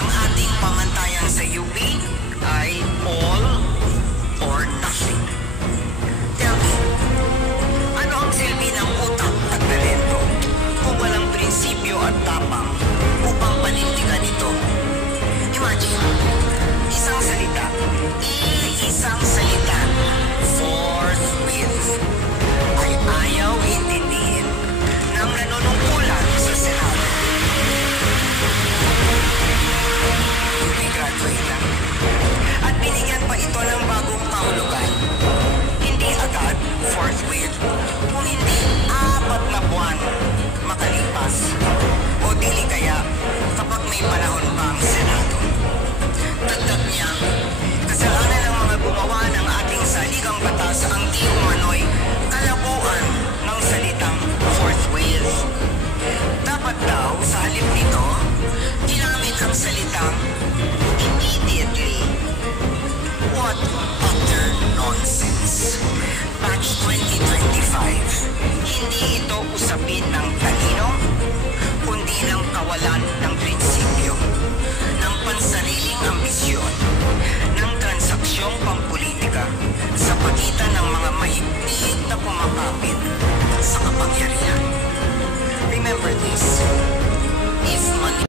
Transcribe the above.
Ang ating pamantayan sa UP ay all or nothing. Tell me, ano ang silbi ng utak at talento kung walang prinsipyo at tapang upang panindigan ito? Imagine, iisang salita, forthwith, ay ayaw intindihin ng nanunungkulan sa Senado. Graduate lang. At binigyan pa ito ng bagong kahulugan. Hindi agad, forthwith, kung hindi 4 na buwan makalipas. O dili kaya kapag may panahon pa ang Senado. Dagdag niya, kasalanan ng mga gumawa ng ating saligang batas ang di umano'y kalabuan ng salitang forthwith. Dapat daw sa halip nito, ginamit ang salitang immediately. What utter nonsense. Batch 2025, hindi ito usapin ng talino, kundi ng kawalan ng prinsipyo, ng pansariling ambisyon, ng transaksyong pampolitika sa pagitan ng mga mahigpit na pumakapit sa kapangyarihan. Remember this, if money